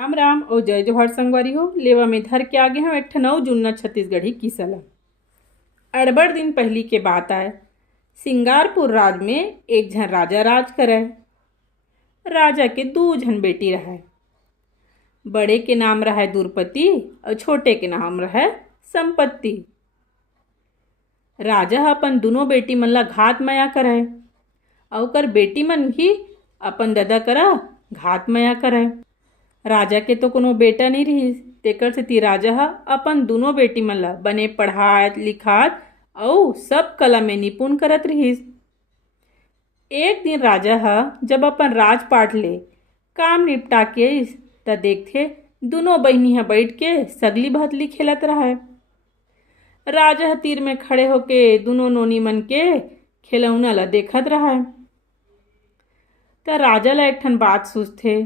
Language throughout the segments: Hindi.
राम राम और जय जोहार संगवारी हो। लेवा में धर के आगे हम एक नौ जुन्ना छत्तीसगढ़ी किसला। अड़बड़ दिन पहली के बात आए, सिंगारपुर राज में एक झन राजा राज करे। राजा के दो झन बेटी रहे। बड़े के नाम रहे दुर्पति और छोटे के नाम रहे संपत्ति। राजा अपन दोनों बेटी मन ला घात माया करे और कर बेटी मन भी अपन ददा करा घात माया करे। राजा के तो कोनो बेटा नहीं रही, तेकर सेती राजा हा अपन दोनों बेटी मन ला बने पढ़ात लिखात और सब कला में निपुण करत रहीस। एक दिन राजा हा जब अपन राजपाट ले काम निपटा के आइस त देखथे दोनों बहिनी हा बैठ के सगली भतली खेलत रहे। राजा तीर में खड़े होके दोनों नोनी मन के खिलौना ला देखत रहे। त राजा ला एक ठन बात सूझथे।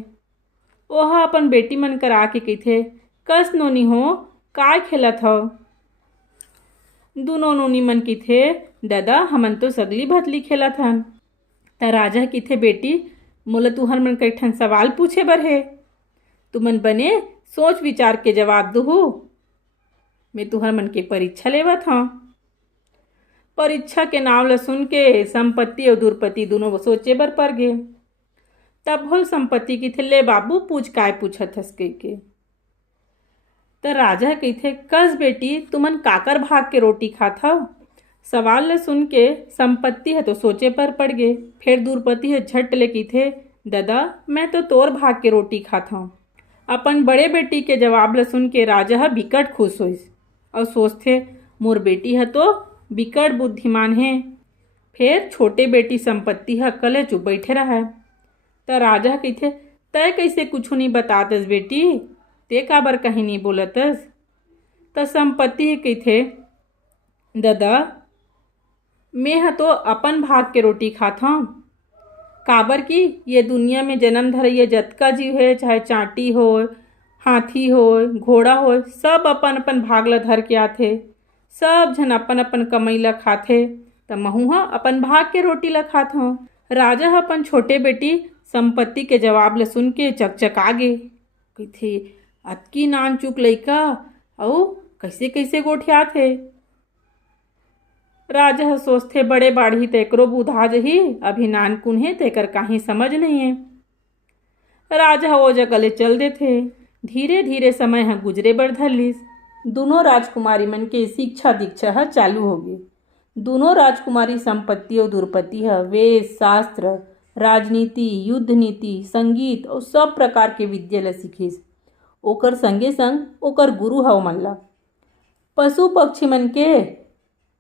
ओहा अपन बेटी मन करा के कहिथे, कस नोनी हो काय खेलत हो। दोनों नोनी मन कहिथे, दादा हमन तो सगली भतली खेलत हन। त राजा कहिथे, बेटी मोला तुहर मन कई ठन सवाल पूछे बर हे, तुमन बने सोच विचार के जवाब दहु। मैं तुहर मन के परीक्षा लेवत हूँ। परीक्षा के नाम ला सुन के संपत्ति और दुर्पति दोनों सोचे बर पर गे। तब होल संपत्ति कहिथे, ले बाबू पूछ काय पूछत हस कह के। त राजा कहिथे, कस बेटी तुमन काकर भाग के रोटी खात हव। सवाल ला सुन के संपत्ति है तो सोचे पर पड़ गे। फिर दुर्पति है झट ले कहिथे, दादा मैं तो तोर भाग के रोटी खात हूँ। अपन बड़े बेटी के जवाब ला सुन के राजा हा बिकट खुश होइस और सोचथे, मोर बेटी है तो बिकट बुद्धिमान है। फिर छोटे बेटी संपत्ति हा कले चुप बैठे रहा। त राजा कहिथे, तय कैसे कुछ नहीं बतातस बेटी, ते काबर कहीं नहीं बोलतस। त संपत्ति कहिथे, दादा मैं हा तो अपन भाग के रोटी खाता हूँ। काबर की ये दुनिया में जन्म धरइया जतका जीव है, चाहे चांटी हो हाथी हो घोड़ा हो, सब अपन अपन भाग ला धर के आथे। सब झन अपन अपन कमाई ला खाथे, त महू हा अपन भाग के रोटी ला खात हूँ। राजा हा अपन छोटे बेटी संपत्ति के जवाब ला सुन के चकचका गे। कहिथे, अतकी नान चुक लइका अउ कैसे कैसे गोठियात है। राजा ह सोचथे, बड़े बाढ़ी तेकरो बुधा जही, अभी नानकुन है तेकर काही समझ नहीं है। राजा ओ जगह ले चल देथे। धीरे धीरे समय ह गुजरे बर धरलिस। दोनों राजकुमारी मन के शिक्षा दीक्षा ह चालू हो गए। दोनों राजकुमारी संपत्ति और दुर्पति ह वेद शास्त्र राजनीति युद्ध नीति संगीत और सब प्रकार के विद्या ला सीखिस। ओकर संगे संग ओकर गुरु ह मन ला पशु पक्षी मन के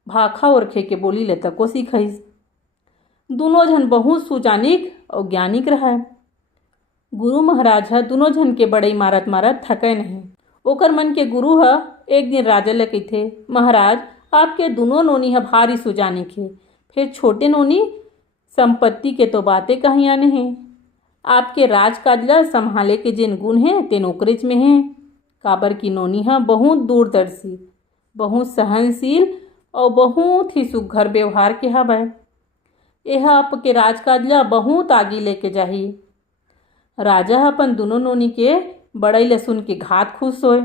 भाखा ओरखे के बोली ले तको सिखाइस। दोनों झन बहुत सुजानिक और ज्ञानिक रहे। गुरु महाराज ह दोनों झन के बड़ई मारत मारत थके नहीं। ओकर मन के गुरु ह एक दिन राजा ले कहिथे, महाराज आपके दोनों नोनी ह भारी सुजानिक है। फिर छोटे नोनी संपत्ति के तो बातें कहीं आने हैं। आपके राजकाज ला संभाले के जिन गुण हैं तेन ओकरेच में हैं। काबर की नोनी हा बहुत दूरदर्शी बहुत सहनशील और बहुत ही सुघर व्यवहार के हवय। यह आपके राजकाज ला बहुत आगे लेके जाही। राजा अपन दोनों नोनी के बड़ई ला सुन के घात खुश होए।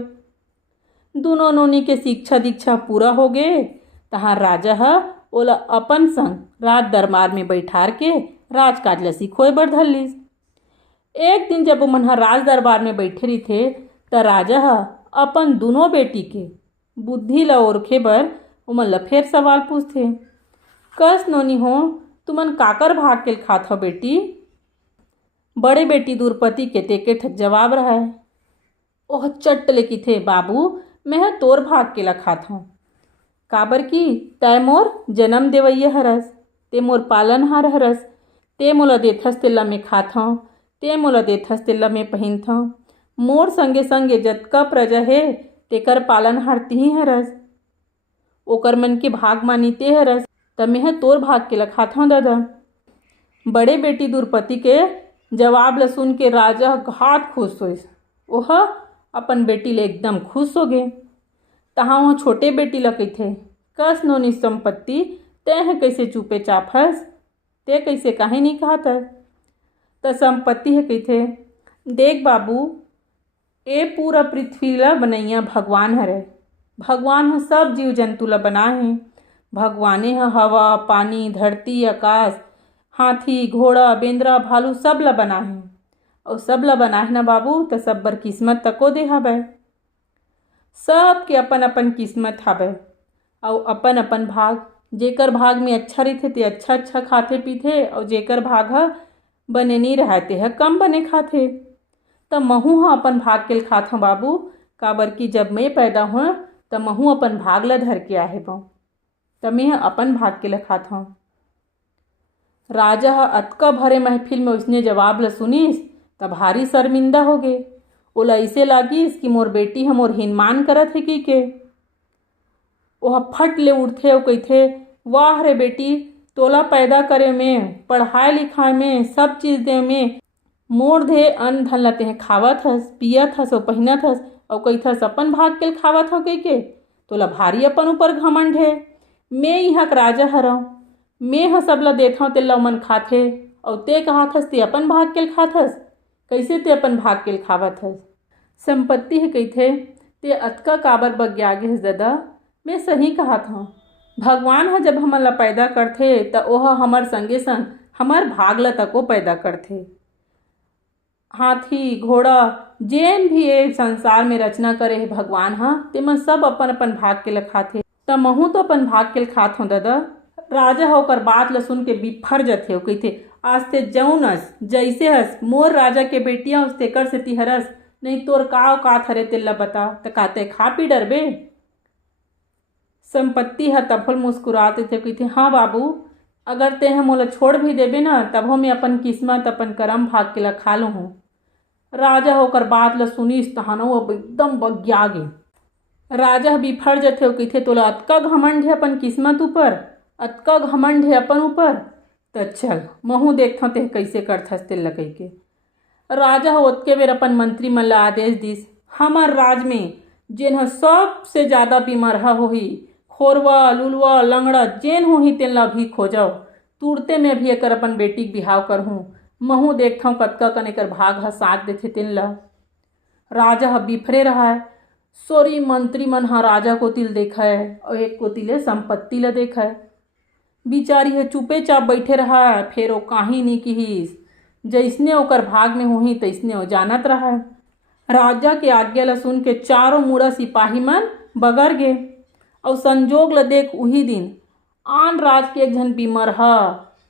दोनों नोनी के शिक्षा दीक्षा पूरा हो गए। तहाँ राजा हा ओला अपन संग राज दरबार में बैठार के राजकाज ला सिखोए बर धरलिस। एक दिन जब ओमन ह राज दरबार में बैठे रहिथे त राजा ह अपन दोनों बेटी के बुद्धि ला ओरखे बर ओमन ला फिर सवाल पूछथे, कस नोनी हो तुमन काकर भाग के खात हो बेटी। बड़े बेटी दुर्पति के तेके ठक जवाब रहा। ओह चट ले कहिथे, बाबू मैं ह तोर भाग के ला खात हूँ। काबर की तय मोर जन्म देवैया हरस, ते मोर पालनहार हरस। ते मोला देथस तेला मैं खात हूँ, ते मोला देथस तेला मैं पहिनत हूँ। मोर संगे संगे जतका प्रजा है तेकर पालनहार तिही हरस। ओकर मन के भाग मानी ते हरस, त मैं ह तोर भाग के ला खात हूँ दादा। बड़े बेटी दुर्पति के जवाब ला सुन के राजा घात खुश होइस। ओह अपन बेटी ले एकदम खुश हो गए। तहाँ वहाँ छोटे बेटी ला कहिथे, कस नोनी संपत्ति तैं कैसे चुपे चाप हस, ते कैसे काहे नहीं कहत। त संपत्ति है कहिथे, देख बाबू ए पूरा पृथ्वी ला बनैया भगवान हरे। भगवान ह सब जीव जंतु ला बनाए हैं। भगवाने ह हवा, पानी, धरती, आकाश, हाथी, घोड़ा, बेंदरा, भालू सब ला बनाए हैं। और सब ला बनाए ना बाबू तो सब बर किस्मत तको दे हवय। सब के अपन अपन किस्मत हवय और अपन अपन भाग। जेकर भाग में अच्छा रहिथे ते अच्छा अच्छा खाथे पीथे, और जेकर भाग ह बने नहीं रहय ते ह कम बने खाथे। त महू ह अपन भाग के खात हूँ बाबू, काबर कि जब मैं पैदा हुआ त महू अपन भाग ला धर के आहे पाऊँ, त मैं अपन भाग के खात हूँ। राजा ह अतका भरे महफिल में उसने जवाब ला सुनिस त भारी शर्मिंदा हो गे। ओला ऐसे लागिस कि मोर बेटी ह मोर हिनमान करत है की के। ओह फट ले उठथे और कहिथे, वाह रे बेटी, तोला पैदा करे में, पढ़ाई लिखाई में, सब चीज दे में मोर दे अन्न धन ला तेह खावत हस, पियत हस और पहिनत हस, और कहिथस अपन भाग के खावत हो के। तोला भारी अपन ऊपर घमंड है। मैं यहाँ राजा हरव, मैं ह सब ला देत हूँ तेला मन खाथे, और ते कहत हस ते अपन भाग के खात हस। कैसे ते अपन भाग के खावत हस? संपत्ति है कहिथे, ते अतका काबर बग्या गे हस दादा? मैं सही कहत हूँ। भगवान ह जब हमन ला पैदा करथे त ओह हमर संगे संग हमर भाग ला तको पैदा करथे। हाथी, घोड़ा, जेन भी ये संसार में रचना करे है भगवान ह, तेमन सब अपन अपन भाग के खाथे। त महू तो अपन भाग के खात हूँ दादा। राजा होकर बात ला सुन के बिफर जथे और कहिथे, आज ते जौन हस, जैसे हस, मोर राजा के बेटिया उस तेकर से तिहरस, नहीं तोर का औकात हरे तेला बता, त काते खा पी डरबे। संपत्ति ह तब मुस्कुराते थे, कहिथे, हाँ बाबू, अगर ते मोला छोड़ भी देबे ना तब मैं अपन किस्मत अपन करम भाग के खा लू हूँ। राजा होकर बात ला सुनिस तहानो अब एकदम बग्या गे। राजा बिफर जथे और कहिथे, तोला अतका घमंड है अपन किस्मत ऊपर, अतका घमंड है अपन ऊपर, त चल महू देखथों ते कैसे करथस तेला कहि के। राजा ओतके बेर अपन मंत्री मन ला आदेश दिस, हमर राज में जेन ह सबसे ज्यादा बीमार होही, खोरवा, लुलवा, लंगड़ा जेन होही तेन ला भी खोजव, तुरते में भी एकर अपन बेटी के बिहाव करहूँ। महू देखथों कतका कन एकर भाग ह साथ देथे तेन ला। राजा ह बिफरे रहा है। सोरी मंत्री मन ह राजा को तिल देखा है और एक को तिले संपत्ति ला देखा है। बिचारी है चुपे चाप बैठे रहा है, फेर ओ काही नहीं किहिस। जैसने ओकर भाग में होही तैसने ओ जानत रहा है। राजा के आज्ञा ला सुन के चारों मुड़ा सिपाही मन बगर गे, और संजोग ला देख उही दिन आन राज के एक झन बीमर ह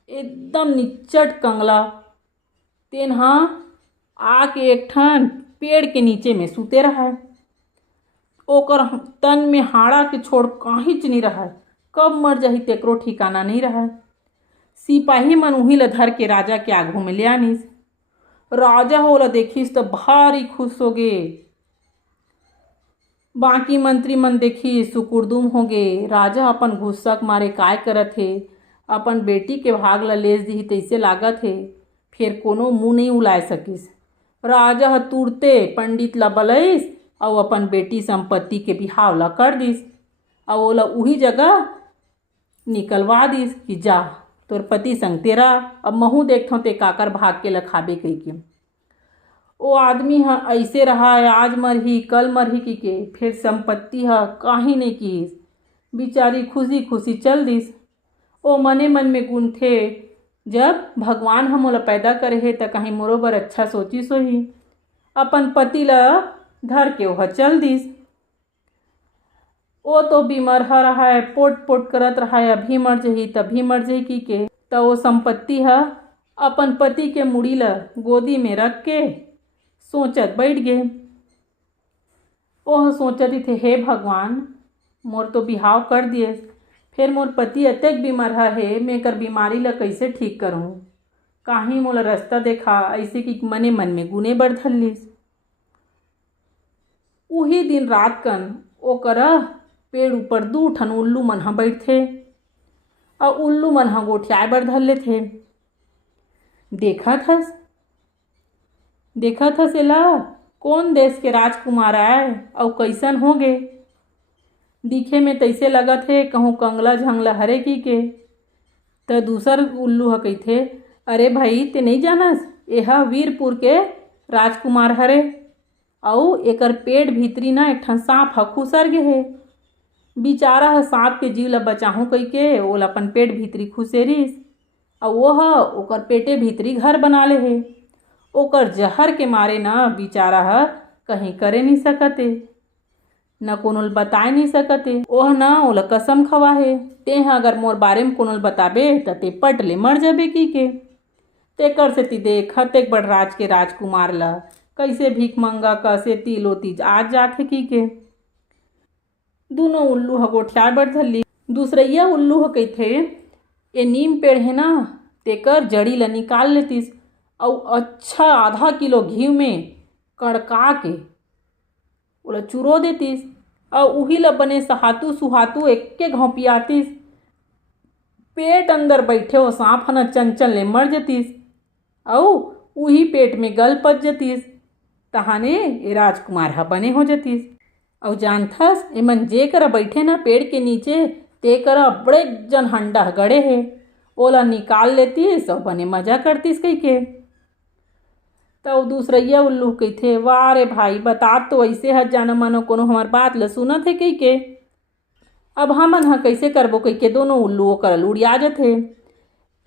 एकदम निच्चट कंगला, तेन ह आके एक ठन पेड़ के नीचे में सुते रहा है। ओकर तन में हाड़ा के छोड़ काहीच नहीं रहा है, कब मर जाही तेकरो ठिकाना नहीं रहा है। सिपाही मन उही ला धर के राजा के आघू में ले आनिस। राजा ओला देखिस तो भारी खुश हो गे। बाकी मंत्री मन देखी सुकुरदुम हो गे। राजा अपन गुस्सा के मारे काय करत हे, अपन बेटी के भाग ला लेस दिही तैसे लागत हे, फिर कोनो मुंह नहीं उलाय सकिस। राजा ह तुरते पंडित ला बलैस और अपन बेटी संपत्ति के बिहाव ला कर दिस, और ओला उही जगह निकलवा दिस कि जा तोर पति संग तेरा अब महू देखथों ते काकर भाग के लखाबे कही के। ओ आदमी ह ऐसे रहा है, आज मरही कल मरही की के, फिर संपत्ति ह काही नहीं किस। बिचारी खुशी खुशी चल दिस। ओ मने मन में गुंथे, जब भगवान हम मोला पैदा करे हे त कहीं मोरो बर अच्छा सोचिस होही। अपन पति ला धर के ओह चल दिस। ओ तो बीमार ह रहा है, पोट पोट करत रहा है, अभी मर जाही तभी मर जाही की के। त वो संपत्ति ह अपन पति के मुड़ी ला गोदी में रख के सोचत बैठ गे। ओह सोचत ही थे, हे भगवान, मोर तो बिहाव कर दिए, फिर मोर पति अतेक बीमार है, मैं कर बीमारी ला कैसे ठीक करूँ? काही मोला रास्ता देखा, ऐसे कि मने मन में गुने बर धरलिस। उही दिन रात कन ओकर पेड़ ऊपर दू ठन उल्लू मन ह बैठथे, और उल्लू मन ह गोठियाए बर धर लेथे। देखत हस एला कौन देश के राजकुमार आए और कैसन हो गे। दिखे में तैसे लगत है कहूँ कंगला झंगला हरे की के। त दूसर उल्लू ह कहिथे, अरे भाई ते नहीं जानस, एहा वीरपुर के राजकुमार हरे। अउ एकर पेट भीतरी ना एक ठन सांप ह खुसर गे हे। बिचारा ह सांप के जीव ल बचाहूँ कइके ओला अपन पेट भीतरी खुसेरिस अउ वो ह ओकर पेटे भीतरी घर बना ले हे। ओकर जहर के मारे न बिचारा ह कहीं करे नहीं सकते, न कोनो ल बताए नहीं सकते। ओह न ओला कसम खवा हे, तेहा अगर मोर बारे में कोनो ल बताबे त ते पट ले मर जाबे की के। तेकर सेती देख हतेक बड़ राज के राजकुमार ला कैसे भीख मंगा कसे तिलोती आज जाथे की के। दोनों उल्लू ह गोठियार बर धरली। दूसरइया उल्लू ह कइथे ए नीम पेड़ है ना तेकर जड़ी ल निकाल लेतिस अउ अच्छा आधा किलो घी में कड़का के ओला चुरो देतिस अउ उही ल बने सहातू सुहातू एके घाव पियातिस। पेट अंदर बैठे ओ सांप ह न चंचल ले मर जतिस अउ उही पेट में गल पच जतिस। तहाने ए राजकुमार ह बने हो जतिस। अउ जानथस एमन जे करा बैठे न पेड़ के नीचे ते करा बड़े जन हंडा गड़े हे, ओला निकाल लेतिस अउ बने मजा करतिस कइके। तब दूसरइया उल्लू कइथे वाह रे भाई बतात तो ऐसे ह जानो मानो कोनो हमार बात ल सुनत हे कइके। अब हमन ह कैसे करबो कइके दोनों उल्लू ओकर उड़िया जथे।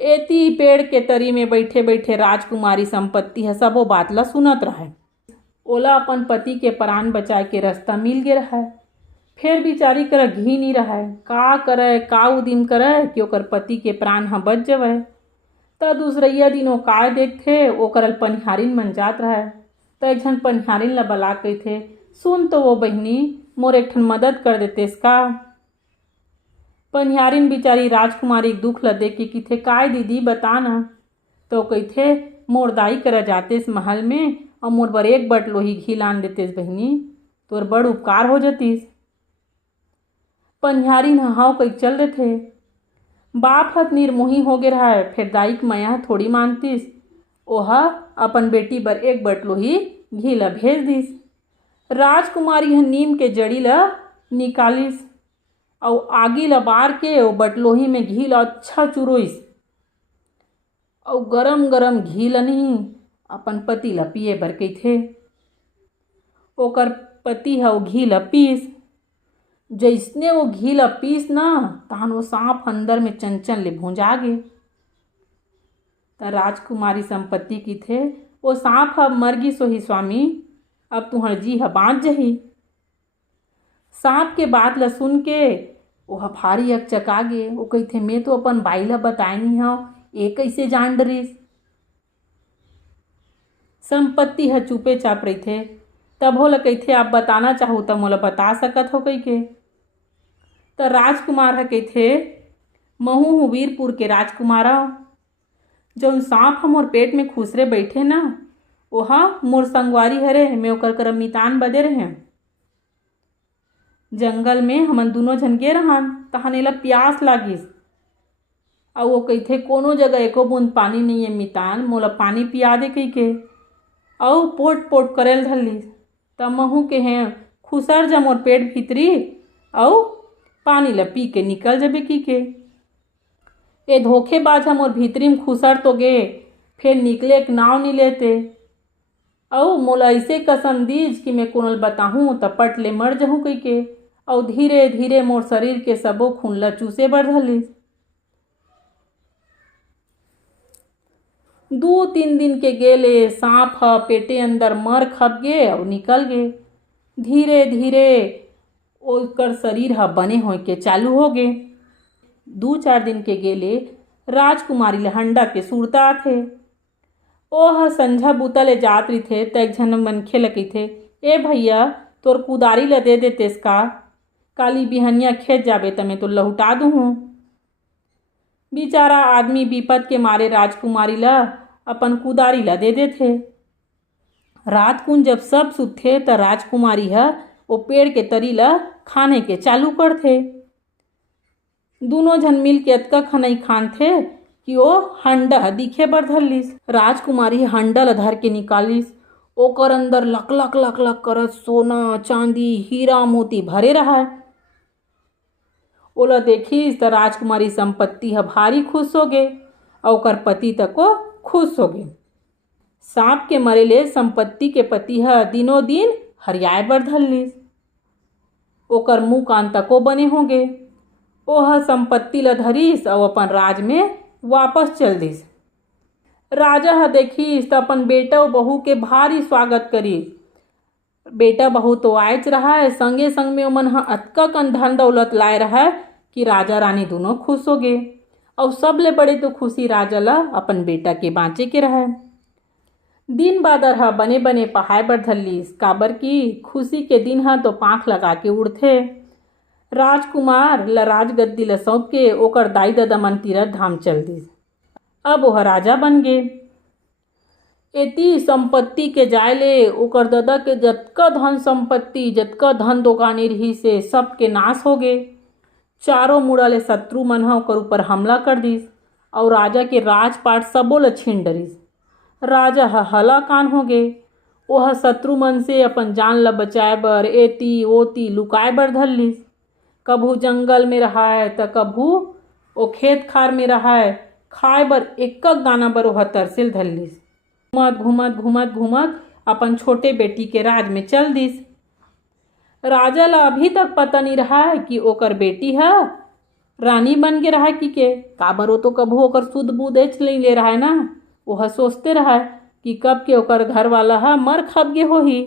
एती पेड़ के तरी में बैठे बैठे राजकुमारी संपत्ति ह सबो बात ल सुनत रहे। ओला अपन पति के प्राण बचाए के रास्ता मिल गे रहा। फिर बिचारी करा घी नहीं रहा, का करे का उदिम करे कि ओकर पति के प्राण ह बच जावे। त दूसरइया दिन ओ काय देखथे ओकर पनिहारिन मन जात रहे। त एक झन पनिहारिन ला बला कइथे सुन तो वो बहिनी मोर एक ठन मदद कर देतेस का। पनिहारिन बिचारी राजकुमारी के दुख ल देख के कइथे काय दीदी बता न। तो कइथे मोर दाई करा जातेस महल में और मोर बर एक बट लोही घी लान देतेस बहिनी तोर बड़ उपकार हो जतिस। पनिहारिन हाव कई चल देथे। बाप हत निर्मोही हो गे रहा, फिर दाई के माया थोड़ी मानतिस। ओहा अपन बेटी बर एक बट लोही घी ल भेज दिस। राजकुमारी ह नीम के जड़ी ल निकालिस अउ आगी ल बार के ओ बटलोही में घी ल अच्छा चुरोइस अउ गरम गरम घी ल नहीं अपन पति ल पिए बर कइथे। ओकर पति ह ओ घी ल पीस। जैसने वो घी ल पीस न तहन वो सांप अंदर में चंचल ले भुंजा गे। त राजकुमारी संपत्ति की थे वो सांप ह मर गिस होही स्वामी, अब तुहर जी ह बाँच जही। सांप के बात ल सुन के ओह भारी अकचका गे। वो कइथे मैं तो अपन बाई ल बताए नहीं हव, ए कैसे जान डरिस। संपत्ति ह चुपे चाप रहिथे। तब हो ल कइथे आप बताना चाहू त मोला बता सकत हो कइके। त राजकुमार ह कइथे महू हूँ वीरपुर के राजकुमारा, जौन सांप ह मोर पेट में खुसरे बैठे न ओहा मोर संगवारी हरे, मैं ओकर करा मितान बदे रहें। जंगल में हमन दोनों झन गे रहन तहन एला प्यास लागिस अउ वो कइथे कोनो जगह एको बूंद पानी नहीं है मितान, मोला पानी पिया दे कइके अउ पोट पोट करेल धरलिस। त महू के हैं खुसर जा मोर पेट भीतरी अउ पानी ल पी के निकल जाबे की के। ए धोखेबाज ह मोर भीतरी में खुसर तो गे फिर निकले के नाव नहीं लेते अउ मोला ऐसे कसम दीज कि मैं कोनो ल बताहूँ त पट ले मर जहूँ कइके अउ धीरे धीरे मोर शरीर के सबो खून ल चूसे बर धरलिस। 2-3 दिन के गेले सांप ह पेटे अंदर मर खप गे और निकल गे। धीरे धीरे ओकर शरीर ह बने होए के चालू हो गे। 2-4 दिन के गेले राजकुमारी ल हंडा के सुरता आथे। ओह संझा बूता ले जात रहिथे त एक झन मनखे ल कइथे ए भैया तोर कुदारी ल दे देतेस का, काली बिहनिया खेत जाबे त मैं तो लहुटा दूहूँ। बिचारा आदमी विपद के मारे राजकुमारी ल अपन कुदारी ल दे देथे। रात कुन जब सब सुतथे त राजकुमारी ह ओ पेड़ के तरी ल खाने के चालू करथे। दोनों झन मिल के अतका खनई खानथे कि ओ हंडा ह दिखे बर धरलिस। राजकुमारी हंडा ल धर के निकालिस, ओकर अंदर लक लक लक लक करत सोना चांदी हीरा मोती भरे रहा। ओला देखिस त राजकुमारी संपत्ति ह भारी खुश हो गे और ओकर पति तको खुश हो गे। सांप के मरेले संपत्ति के पति ह दिनों दिन हरियाए बर धरलिस। ओकर मुँह कान तको बने होंगे। ओह संपत्ति ल धरिस और अपन राज में वापस चल दिस। राजा ह देखिस त अपन बेटा और बहू के भारी स्वागत करिस। बेटा बहू तो आयच रहा है, संगे संग में ओमन ह अतका कन धन दौलत लाए रहा है कि राजा रानी दोनों खुश हो गए। और सबले बड़े तो खुशी राजा ला अपन बेटा के बाँचे के रहा। दिन बादर ह बने बने पहाए बर धरलिस, काबर की खुशी के दिन ह तो पाँख लगा के उड़थे। राजकुमार ल राजगद्दी ल सौंप के ओकर दाई ददा मन तीरथ धाम चल दिस। अब वह राजा बन गे। एती संपत्ति के जाय ले ओकर ददा के जतका धन संपत्ति, जतका धन दोकानी रही से सब के नाश हो गए। चारों मुड़ा ले शत्रु मन ह ओकर ऊपर हमला कर दिस और राजा के राजपाट सबो ल छीन डरिस। राजा ह हलाकान हो गए। ओह शत्रु मन से अपन जान ल बचाए बर एती ओती लुकाए बर धरलिस। कभू जंगल में रहाय त कभू ओ खेत खार में रहाय, खाए बर एक दाना बर ओह तरसेल धरलिस। घूमत घूमत अपन छोटे बेटी के राज में चल दिस। राजा ला अभी तक पता नहीं रहा है कि ओकर बेटी है रानी बन के रहा कि काबर वो तो कभू ओकर सुध बुध नहीं ले रहा है ना। वह सोचते रहा कि कब के ओकर घर वाला है मर खप गे होही।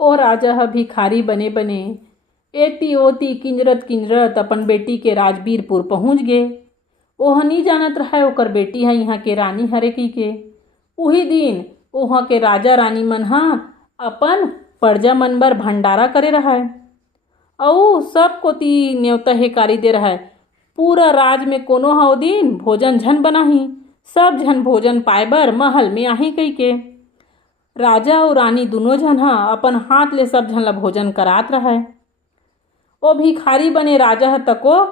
ओ राजा है भिखारी बने बने एती ओती किंजरत अपन बेटी के राजबीरपुर पहुँच गए। ओह नहीं जानत रहा ओकर बेटी है यहाँ के रानी हरे के। उही दिन वहाँ के राजा रानी मन हा अपन प्रजा मन बर भंडारा करे रहा है और सब कोती न्योता हेकारी दे रहा है। पूरा राज में कोनो हा ओ दिन भोजन झन बनाही, सब झन भोजन पाए बर महल में आही के। राजा और रानी दोनों झन हा अपन हाथ ले सब झन ला भोजन करात रहा है। ओ भिखारी बने राजा ह तको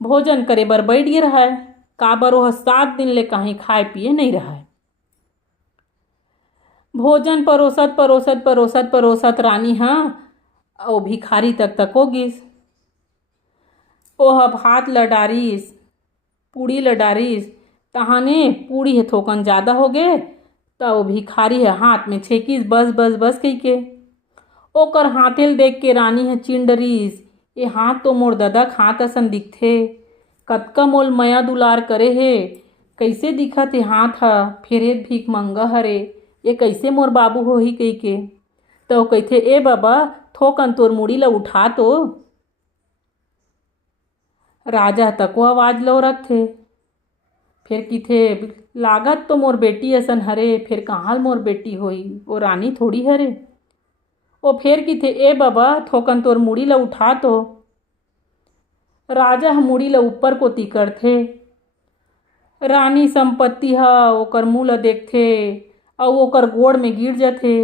भोजन करे बर बैठ गे रहा है, काबर वह 7 दिन ले कहीं खाए पिए नहीं रहा है। भोजन परोसत रानी हाँ ओ भिखारी तक तको गिस। ओह भात ल डारिस, पूड़ी ल डारिस, तहाने पूड़ी है थोकन ज़्यादा हो गए त वो भिखारी है हाथ में छेकिस बस कही के। ओकर हाथेल देख के रानी है चिंडरिस, ये हाथ तो मोर ददा खात असन दिखथे, कतका मोल मया दुलार करे हे, कैसे दिखत हे हाथ ह, फेरेत भीख मंगा हरे, ये कैसे मोर बाबू होही कही के। तो कहथे ए बाबा थोकन तोर मुड़ी ला उठा तो। राजा तको आवाज लो रखथे, फिर किथे लागत तो मोर बेटी असन हरे, फिर कहाँ मोर बेटी होई, वो रानी थोड़ी हरे। ओ फिर किथे ए बाबा थोकन तोर मुड़ी ला उठा तो। राजा मुड़ी ला ऊपर कोती करथे। रानी संपत्ति ह ओकर मुँह ला देखथे और ओकर गोड़ में गिर जाथे।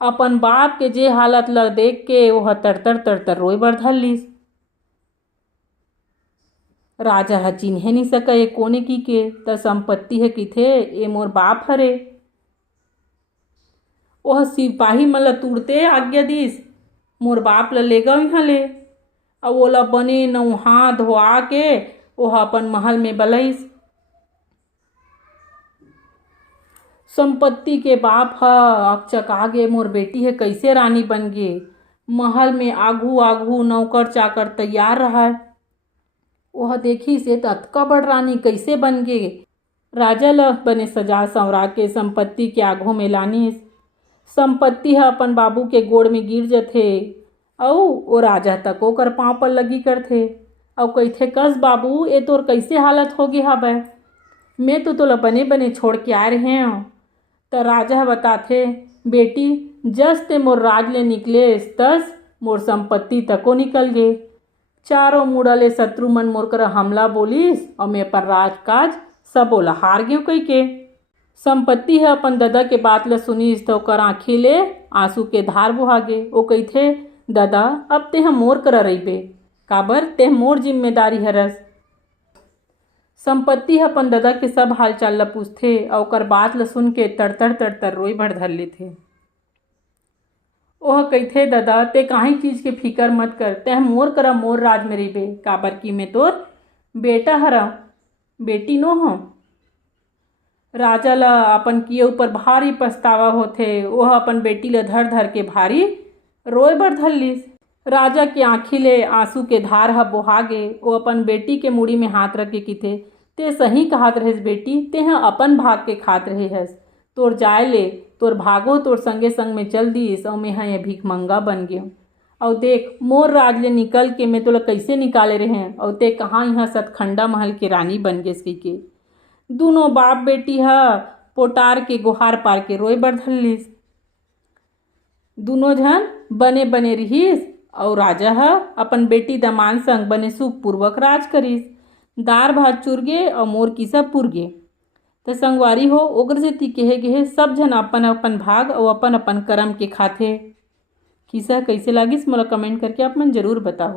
अपन बाप के जे हालत ला देख के वह तर रोए बर धरलिस। राजा ह चिन्हे नहीं सके कोने की के त संपत्ति है किथे ए मोर बाप हरे। वह सिपाही मन ला तुरते आज्ञा दिस, मोर बाप ला ले गए यहाँ ले और ओला बने नहा धोआ के वह अपन महल में बलइस। संपत्ति के बाप ह अकचक आगे मोर बेटी है कैसे रानी बन गे। महल में आघू नौकर चाकर तैयार रहा। वह देखी से अतका बड़ रानी कैसे बन गे। राजा ल बने सजा संवरा के संपत्ति के आघू में लानिस। संपत्ति है अपन बाबू के गोड़ में गिर जाथे और वो राजा तक ओकर पाँव पर लगी करथे और कहथे कस बाबू ये तोर कैसे हालत हो गया हबै, मैं तो तोला बने बने छोड़ के आए रहे हूँ। तो राजा बताथे बेटी जस ते मोर राज ले निकलेस तस मोर संपत्ति तको निकल गे। चारों मुड़ा ले शत्रु मन मोर कर हमला बोलिस और मैं अपन राजकाज सब ओला हार गयो कही के। संपत्ति है अपन दादा के बात ला सुनिस तो ओकर आँखी ले आंसू के धार बहा गे। वो कहथे दादा अब ते हम मोर करा रहिबे, काबर ते मोर जिम्मेदारी हरस। संपत्ति है अपन दादा के सब हालचाल ला पूछथे और ओकर बात ला सुन के तड़तर रोई भर धर लेथे। ओह कहथे दादा ते काहीं चीज के फिकर मत कर, ते मोर करा मोर राज में रहिबे, काबर की मैं तोर बेटा हरा बेटी नो हो। राजा ल अपन किए ऊपर भारी पछतावा होथे। वह अपन बेटी ल धर धर के भारी रोए बर धरलिस। राजा के आँखी ले आंसू के धार ह बोहागे। वो अपन बेटी के मुड़ी में हाथ रख के किथे, ते सही कहत रहिस बेटी, तेहा अपन भाग के खात रहे हस। तोर जाए ले तोर भागो तोर संगे संग में चल दिस और मेहा ये भिखमंगा बन गयो। और देख मोर राज ले निकल के मैं तोला कैसे निकाले रहे, और ते कहाँ यहाँ सतखंडा महल के रानी बन गेस के। दोनों बाप बेटी ह पोटार के गुहार पार के रोए बर धरलिस। दोनों झन बने बने रहिस और राजा ह अपन बेटी दमान संग बने सुख पूर्वक राज करिस। दार भात चुरगे और मोर किसा पुरगे। तो संगवारी हो ओकर सेती केहे गे सब झन अपन अपन भाग और अपन अपन कर्म के खाथे। किसा कैसे लागिस मोला कमेंट करके आप मन जरूर बताओ।